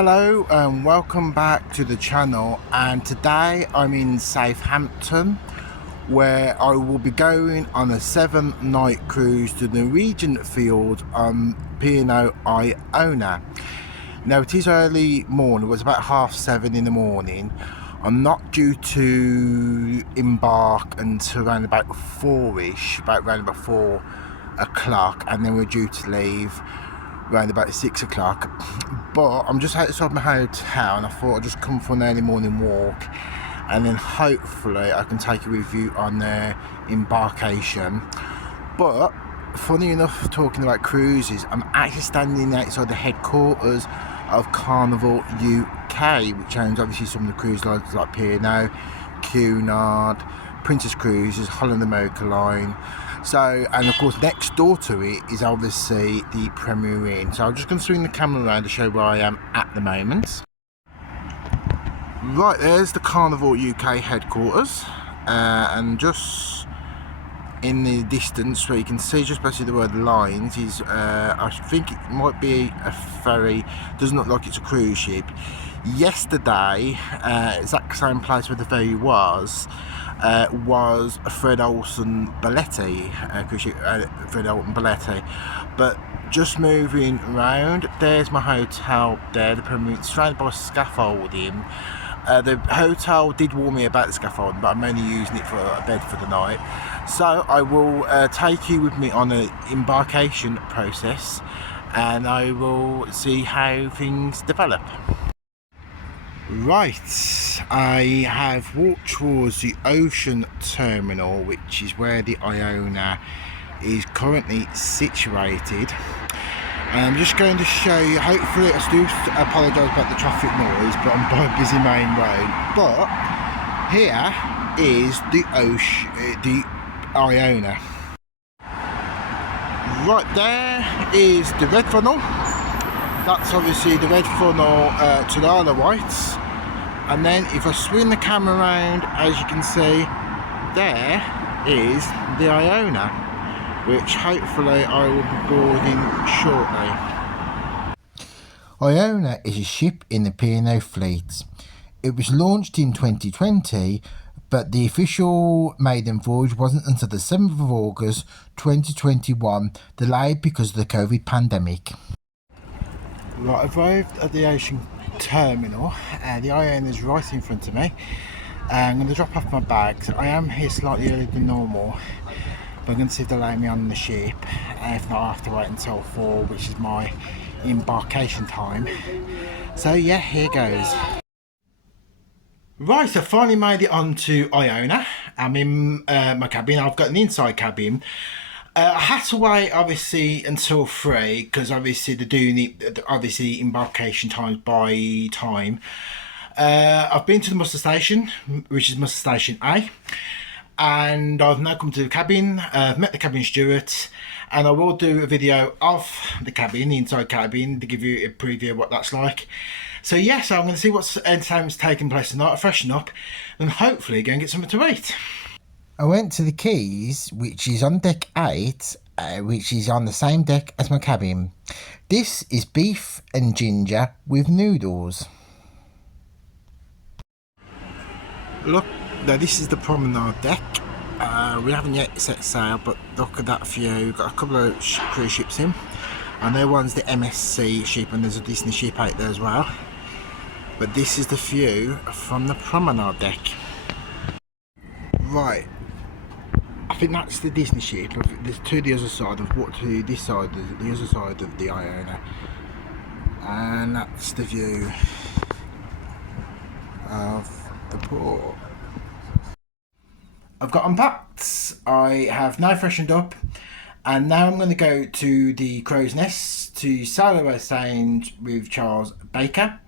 Hello and welcome back to the channel, and today I'm in Southampton where I will be going on a 7-night cruise to the Norwegian Fjords on Cruise-Iona. Now it is early morning, it was about 7:30 in the morning. I'm not due to embark until around about 4ish, around about 4 o'clock, and then we're due to leave around about 6 o'clock. But I'm just outside my hotel and I thought I'd just come for an early morning walk, and then hopefully I can take you with you on the embarkation. But funny enough, talking about cruises, I'm actually standing outside the headquarters of Carnival UK, which owns obviously some of the cruise lines like P&O, Cunard, Princess Cruises, Holland America Line. So, and of course next door to it is obviously the Premier Inn. So I'm just going to swing the camera around to show where I am at the moment. Right, there's the Carnival UK headquarters, and just in the distance where you can see just basically the word lines is I think it might be a ferry. Doesn't look like it's a cruise ship. Yesterday, exact same place where the ferry was a Fred Olsen Balletti cruise ship, Fred Olsen Balletti. But just moving around, there's my hotel there, the Premier Inn, surrounded by scaffolding. The hotel did warn me about the scaffolding, but I'm only using it for a bed for the night. So I will take you with me on an embarkation process, and I will see how things develop. Right, I have walked towards the ocean terminal, which is where the Iona is currently situated. And I'm just going to show you, hopefully I do apologise about the traffic noise, but I'm by a busy main road. But here is the Iona. Right, there is the red funnel. That's obviously the red funnel to the Isle of Wight. And then if I swing the camera around, as you can see, there is the Iona, which hopefully I will be boarding shortly. Iona is a ship in the P&O fleet. It was launched in 2020, but the official maiden voyage wasn't until the 7th of August 2021, delayed because of the COVID pandemic. Right, I've arrived at the ocean terminal, and the Iona is right in front of me. I'm going to drop off my bags. I am here slightly earlier than normal, but I'm going to see if they'll allow me on the ship. If not, I have to wait until 4, which is my embarkation time. So yeah, here goes. Right, I finally made it onto Iona. I'm in my cabin. I've got an inside cabin. I had to wait obviously until 3 because obviously they're doing it, obviously embarkation times by time. I've been to the muster station, which is muster station A, and I've now come to the cabin. I've met the cabin steward, and I will do a video of the cabin, the inside cabin, to give you a preview of what that's like. So yeah, so I'm going to see what's entertainment's taking place tonight, freshen up, and hopefully go and get something to eat. I went to the quays, which is on deck 8, which is on the same deck as my cabin. This is beef and ginger with noodles. Look, now this is the promenade deck. We haven't yet set sail, but look at that view. We've got a couple of cruise ships in, and there one's the MSC ship, and there's a Disney ship out there as well. But this is the view from the promenade deck. Right, I think that's the Disney ship. There's two the other side. I've walked to this side, the other side of the Iona, and that's the view of the port. I've got unpacked. I have now freshened up, and now I'm going to go to the Crow's Nest to sail away Sound with Charles Baker.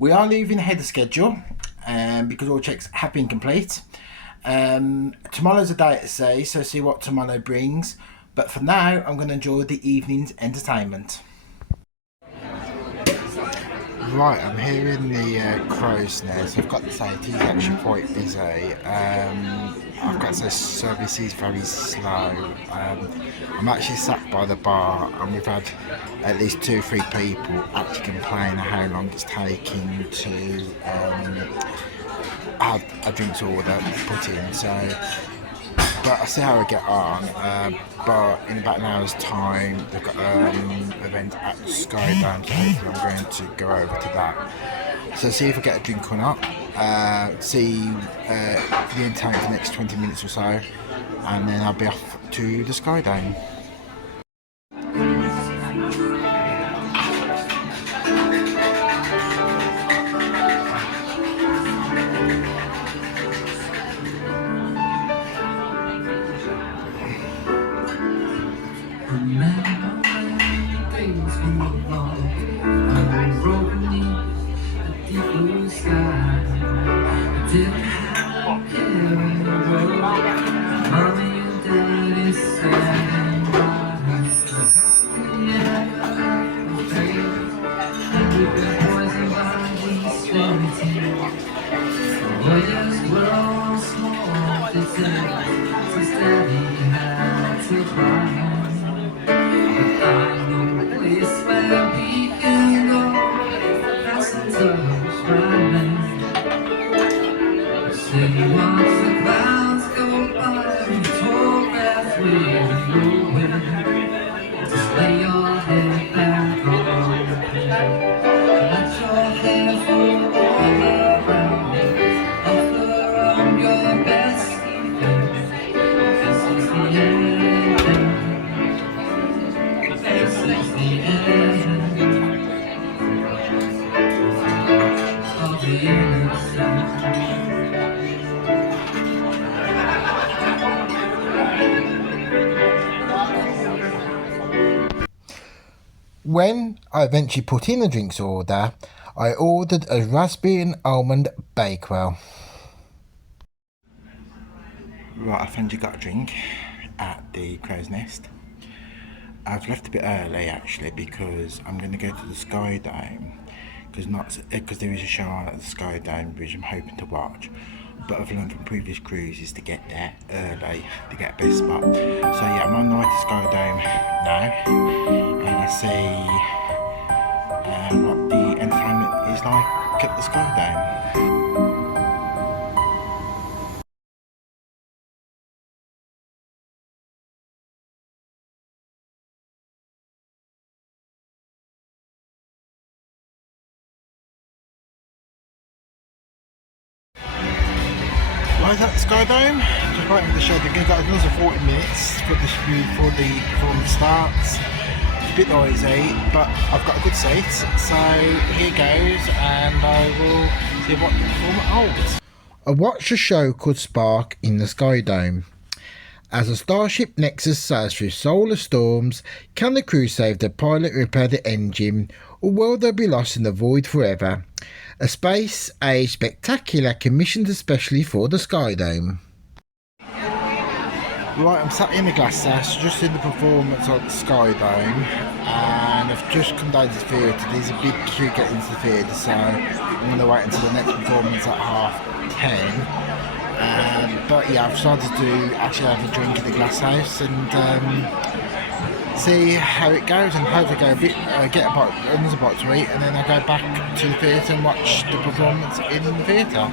We are leaving ahead of schedule because all checks have been complete. Tomorrow's a day at sea, so see what tomorrow brings. But for now, I'm going to enjoy the evening's entertainment. Right, I'm here in the Crow's Nest. I've got to say, it is actually quite busy. I've got to say service is very slow. I'm actually sat by the bar and we've had at least 2 or 3 people actually complain how long it's taking to have a drinks order put in. So, but I see how I get on. But in about an hour's time, they've got an event at Skydome, so hopefully I'm going to go over to that. So see if I get a drink or not. See the entertainment for the next 20 minutes or so, and then I'll be off to the Skydome. When I eventually put in the drinks order, I ordered a raspberry and almond bakewell. Right, I finally got a drink at the Crow's Nest. I've left a bit early actually because I'm going to go to the Skydome because there is a show on at the Skydome which I'm hoping to watch. But I've learned from previous cruises to get there early to get a best spot. So yeah, I'm on the way to Skydome now, and I see what the entertainment is like at the Skydome. Right at the Skydome, just waiting for the show to go. Got another 40 minutes before the performance starts. It's a bit noisy, but I've got a good seat, so here goes, and I will see what the performance holds. I watched a show called Spark in the Skydome. As a Starship Nexus sails through solar storms, can the crew save the pilot and repair the engine, or will they be lost in the void forever? A space-age spectacular commissioned especially for the Skydome. Right, I'm sat in the glass house, just in the performance of the Skydome, and I've just come down to the theatre. There's a big queue getting into the theatre, so I'm going to wait until the next performance at 10:30. But yeah, I've decided to actually have a drink at the glass house and see how it goes, and hopefully go get another bite to eat, and then I'll go back to the theatre and watch the performance in the theatre.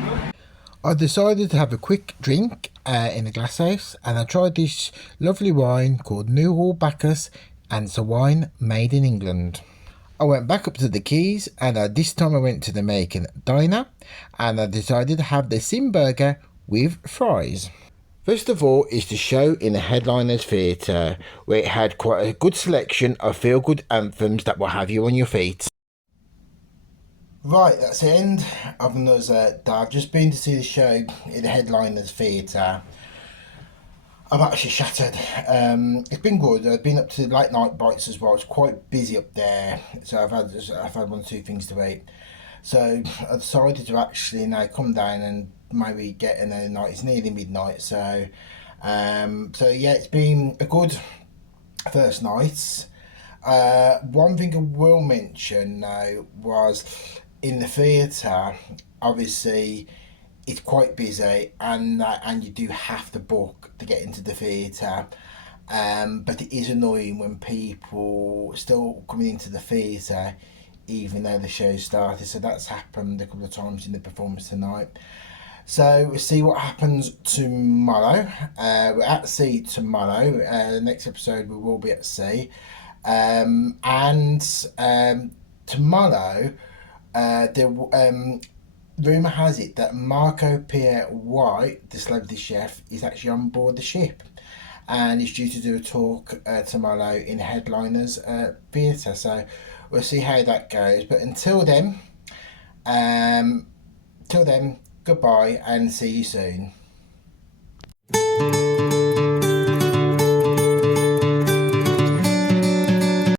I decided to have a quick drink in the glass house, and I tried this lovely wine called Newhall Bacchus, and it's a wine made in England. I went back up to the quays, and this time I went to the American diner, and I decided to have the Sim burger with fries. First of all is the show in the Headliners Theatre, where it had quite a good selection of feel-good anthems that will have you on your feet. Right, that's the end of another day. I've just been to see the show in the Headliners Theatre. I'm actually shattered. It's been good. I've been up to late night bites as well. It's quite busy up there, so I've had 1 or 2 things to eat. So I decided to actually now come down and maybe get another night. It's nearly midnight, so yeah, it's been a good first night. One thing I will mention now was in the theatre. Obviously, it's quite busy, and you do have to book to get into the theatre. But it is annoying when people still coming into the theatre even though the show started. So that's happened a couple of times in the performance tonight. So we'll see what happens tomorrow. We're at sea tomorrow. The next episode we will be at sea. And tomorrow, rumour has it that Marco Pierre White, the celebrity chef, is actually on board the ship, and is due to do a talk tomorrow in Headliners Theatre. So we'll see how that goes. But um, till then, goodbye and see you soon.